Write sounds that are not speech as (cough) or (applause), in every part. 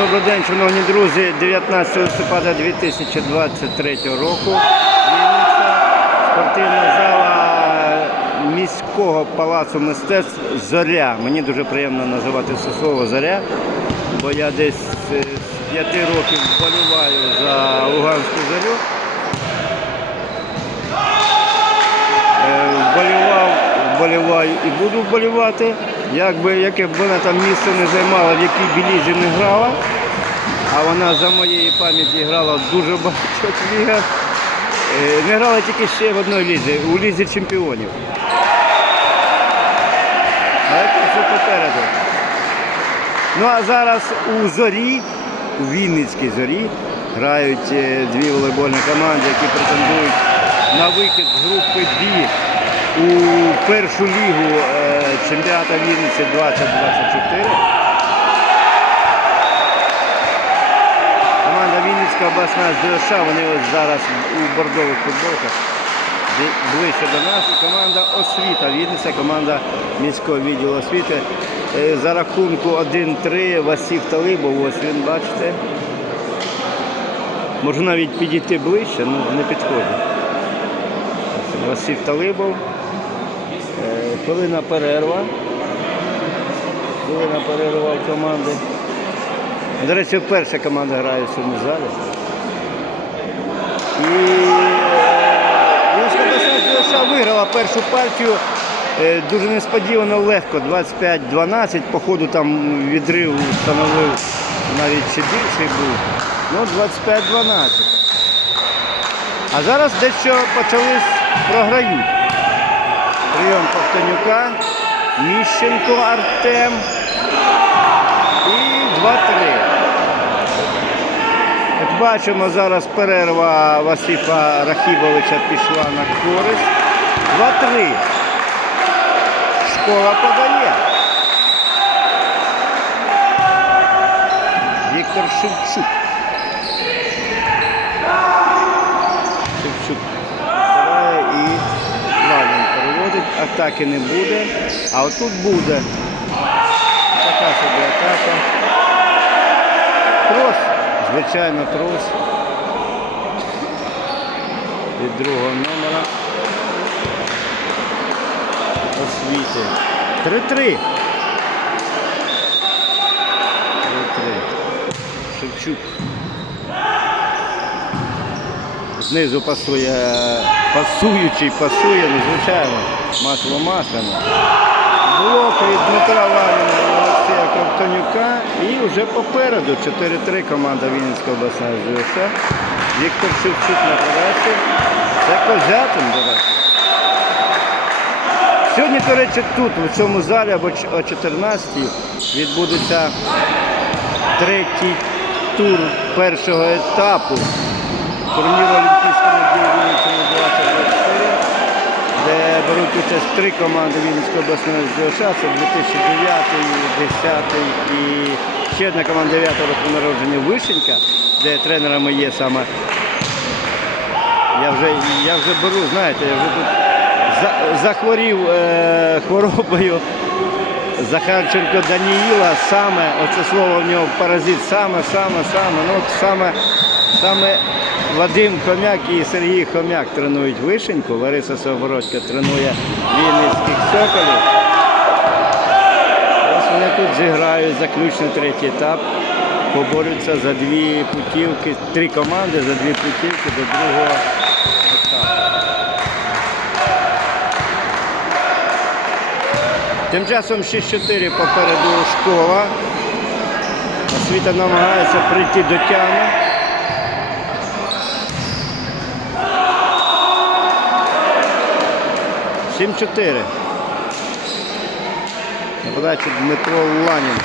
Добрий день, шановні друзі. 19 листопада 2023 року. Спортивна зала міського палацу мистецтв Зоря. Мені дуже приємно називати це слово Зоря, бо я десь е, з 5 років вболіваю за Луганську зорю. Е, Вболівав, вболіваю і буду вболівати. Якби, яке б вона там місце не займала, в якій білізі не грала, а вона за моєї пам'яті грала в дуже багатьох лігах. Е, Не грала тільки ще в одній лізі, у лізі чемпіонів. Але це все попереду. Ну а зараз у зорі, у Вінницькій зорі, грають е, дві волейбольні команди, які претендують на вихід з групи Б у першу лігу е, чемпіонату Вінниці 2024. Команда Вінницька обласна з ДШ, вони ось зараз у бордових футболках ближче до нас. Команда Освіта Вінниця, команда міського відділу освіти. Е, За рахунку 1-3 Васів Талибов, ось він, бачите. Можу навіть підійти ближче, ну не підходить. Васів Талибов. Хвилина перерва. Хвилина перерва в команди. До речі, перша команда грає в цьому залі. І е, Вінська виграла першу партію е, дуже несподівано легко, 25-12. По ходу там відрив встановив навіть ще більший був. Ну, 25-12. А зараз дещо почали програють. Прийом Ковтонюка, Міщенко Артем. І 2-3. Як бачимо, зараз перерва Васипа Рахібовича пішла на користь. 2-3. Школа подає. Віктор. Шевчук Атаки не буде. А отут буде. Така собі атака. Трос. Звичайно, трос. Від другого номера. Освіти. 3-3. 3-3. Шевчук. Знизу пасує, пасуючий пасує, ну, звичайно, масло масляне. Блок від Дмитра Ланіна і Олексія Ковтонюка. І вже попереду 4-3 команда Вінницька обласна ЗС. Віктор Шевчук на подачі. Це Козятин, до речі. Сьогодні, до речі, тут, у цьому залі, або о 14-й, відбудеться третій тур першого етапу турніру Олімпійського надії Вінницького 2024, де беруть участь три команди Вінницької обласної ЗДШ, це 2009, 2010 і ще одна команда 9 року народження Вишенька, де тренерами є саме. Я вже, я вже беру, знаєте, я вже тут за- захворів е, хворобою Захарченко Даніїла, саме, оце слово в нього паразит, саме, саме, саме, ну саме, саме Вадим Хомяк і Сергій Хомяк тренують Вишеньку, Лариса Собородька тренує Вінницьких Соколів. Ось вони тут зіграють заключний третій етап, поборються за дві путівки, три команди за дві путівки до другого етапу. Тим часом 6-4 попереду школа. Освіта намагається прийти до тями. Сім чотири. На подачі Дмитро Ланін.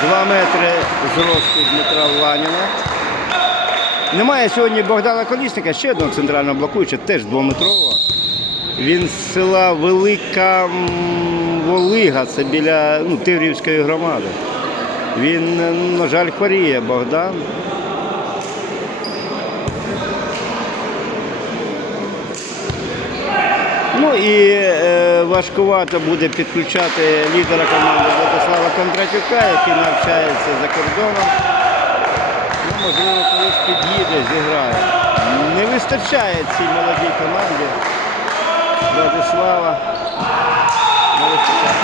Два метри зросту Дмитра Ланіна. Немає сьогодні Богдана Колісника, ще одного центрального блокуюча, теж двометрового. Він з села Велика Волига, це біля ну, Тиврівської громади. Він, на жаль, хворіє Богдан. Ну і е, важкувато буде підключати лідера команди Владислава Кондратюка, який навчається за кордоном. можливо, колись під'їде, зіграє. Не вистачає цій молодій команді. Владислава. Не вистачає.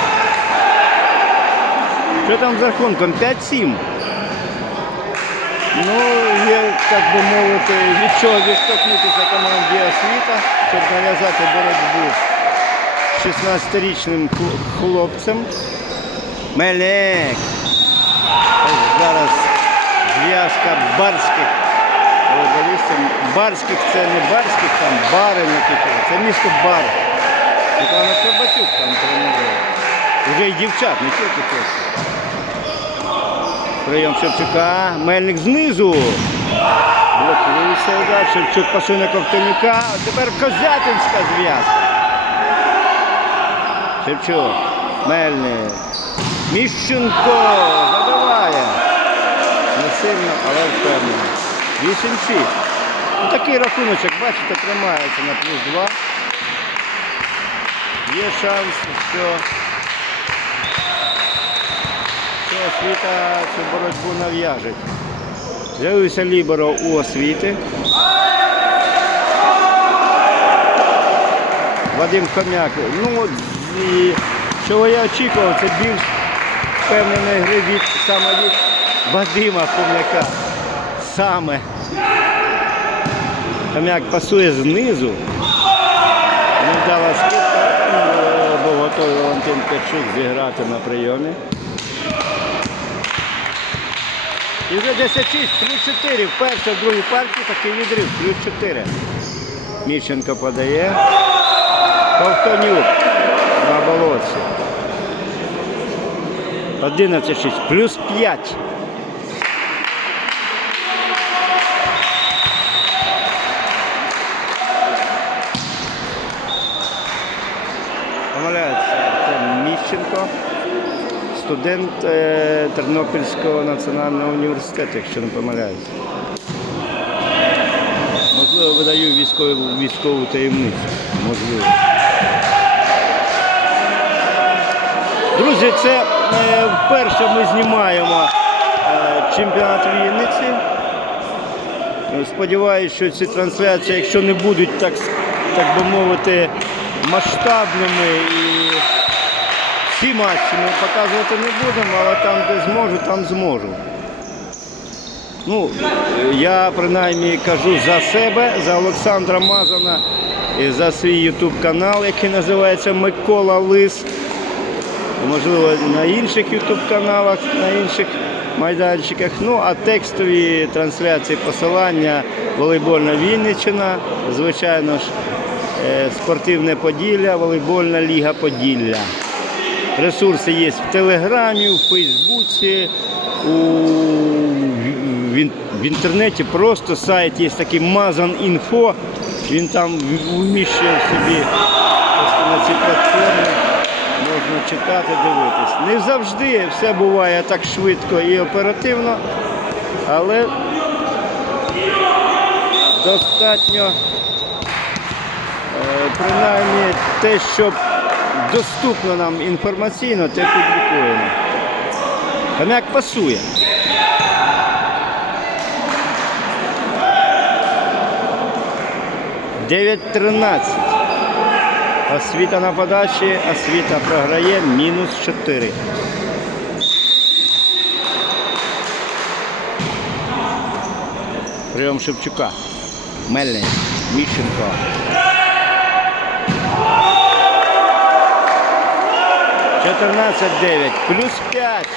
Що там з рахунком? 5-7. Ну, є, так би мовити, від чого відштовхнутися команді освіта, щоб нав'язати боротьбу з 16-річним хлопцем. Мелек. Ось зараз зв'язка барських. Барських це не барських, там бари такі, це місто Бар. Світлана Щербатюк там тренує. Вже і дівчат, не тільки хлопців. Прийом Шевчука. Мельник знизу. Блокується удар. Шевчук пасує на Ковтонюка. А тепер Козятинська зв'язка. Шевчук. Мельник. Міщенко забиває. Не сильно, але впевнено. 8-6. Ну, такий рахуночок, бачите, тримається на плюс 2. Є шанс, що освіта цю боротьбу нав'яже. З'явився Ліберо у освіти. Вадим Хомяк. Ну, і чого я очікував, це більш впевненої гри від саме від Вадима Хомяка. Саме. Хомяк пасує знизу. Не вдала скидка, був готовий Валентин Ткачук зіграти на прийомі. І вже 10-6, плюс 4. В в другій партії такий відрив, плюс 4. Міщенко подає. Ковтонюк на болотці. 11-6, плюс 5. Помиляється Артем Міщенко, студент е, Тернопільського національного університету, якщо не помиляюся. Можливо, видаю військову, військову таємницю. Можливо. Друзі, це е, вперше ми знімаємо е, чемпіонат Вінниці. Сподіваюсь, що ці трансляції, якщо не будуть так, так би мовити, масштабними і всі матчі ми показувати не будемо, але там, де зможу, там зможу. Ну, я принаймні кажу за себе, за Олександра Мазана і за свій YouTube канал, який називається Микола Лис. Можливо, на інших YouTube каналах, на інших майданчиках. Ну, а текстові трансляції посилання волейбольна Вінниччина, звичайно ж, е, спортивне Поділля, волейбольна ліга Поділля. Ресурси є в Телеграмі, у Фейсбуці, у, в, ін- в інтернеті просто сайт є такий Інфо. Він там вміщує в собі на цій платформі. Можна читати, дивитись. Не завжди все буває так швидко і оперативно, але достатньо Е, принаймні те, що доступно нам інформаційно, те публікуємо. Хомяк пасує. Дев'ять тринадцять. Освіта на подачі, освіта програє мінус 4. Прийом Шевчука. Мельник. Міщенко. Чотирнадцять дев'ять. Плюс 5.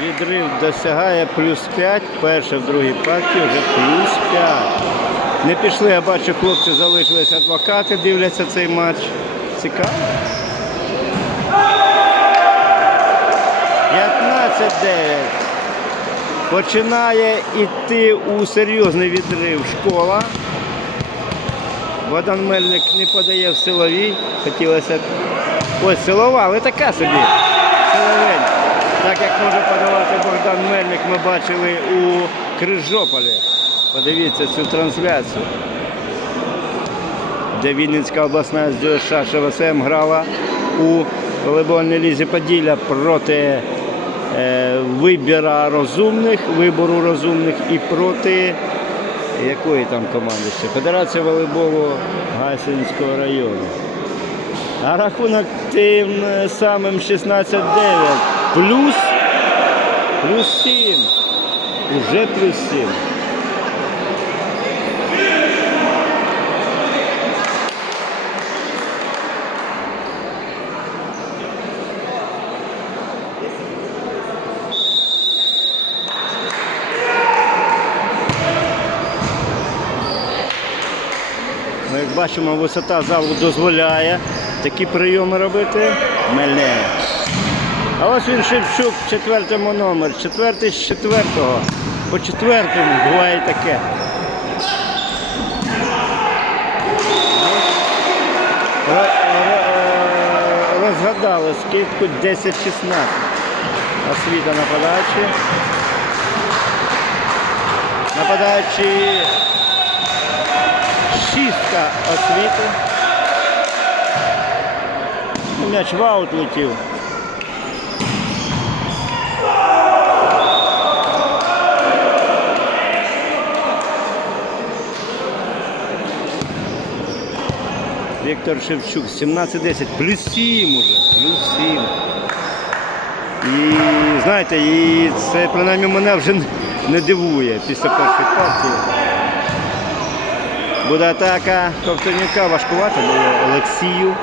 Відрив досягає плюс 5. Перше в другій партії вже плюс 5. Не пішли, я бачу, хлопці залишились адвокати, дивляться цей матч. Цікаво. 15-9. Починає йти у серйозний відрив школа. Богдан Мельник не подає в силовій. Хотілося. Ось силова, але така собі. Так як може подавати Богдан Мельник, ми бачили у Крижополі. Подивіться цю трансляцію. Де Вінницька обласна СДШ ШВСМ грала у волейбольній лізі Поділля проти е, вибіра розумних, вибору розумних і проти якої там команди ще? Федерація волейболу Гайсинського району. А рахунок тим е, самим 16-9. Плюс, плюс 7. Уже плюс 7. Бачимо, висота залу дозволяє такі прийоми робити. Мельне. А ось він Шевчук в четвертому номер. Четвертий з четвертого. По четвертому буває таке. Е, Розгадали скидку 10-16. Освіта нападаючи. Нападаючи шістка освіти. М'яч в аут летів. Віктор Шевчук, 17-10, плюс 7 уже, плюс 7. І знаєте, і це принаймні мене вже не дивує після першої партії. Буде атака Ковтонюка, важкувато було Олексію.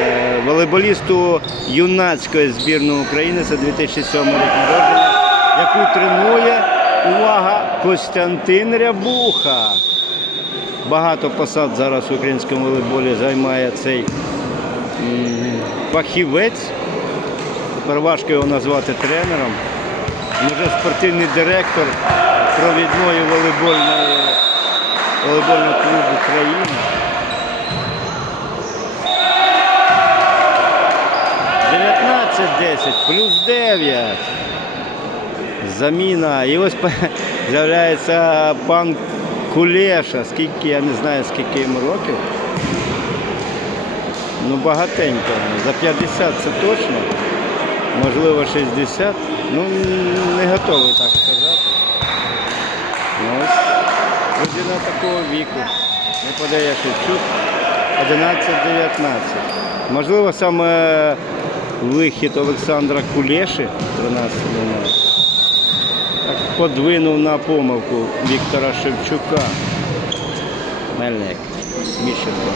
Е, Волейболісту юнацької збірної України за 2007 рік народження, яку тренує, увага, Костянтин Рябуха. Багато посад зараз в українському волейболі займає цей фахівець. Тепер важко його назвати тренером. Вже спортивний директор провідної волейбольної волейбольного клубу країни. Дев'ятнадцять десять, плюс 9. Заміна. І ось (laughs) з'являється пан Кулеша. Скільки, я не знаю, скільки йому років. Ну, багатенько. За 50 це точно. Можливо, 60. Ну, не готовий так сказати. Ну, ось людина такого віку. Не подає Шевчук. 11-19. Можливо, саме вихід Олександра Кулеші 13 номер. Так подвинув на помилку Віктора Шевчука. Мельник. Міщенко.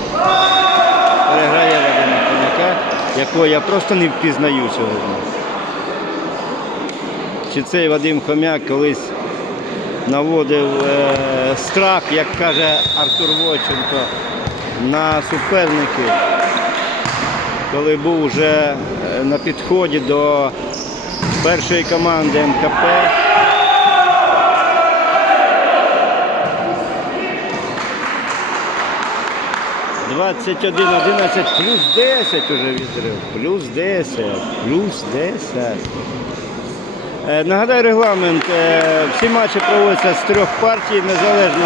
Переграє Вадима Коняка, якого я просто не впізнаю сьогодні. Чи цей Вадим Хомяк колись наводив е, страх, як каже Артур Войченко, на суперників, коли був вже е, на підході до першої команди МКП. Двадцять один, одинадцять, плюс 10 уже відрив. Плюс 10, плюс 10. Е, Нагадаю регламент. Е, Всі матчі проводяться з трьох партій, незалежно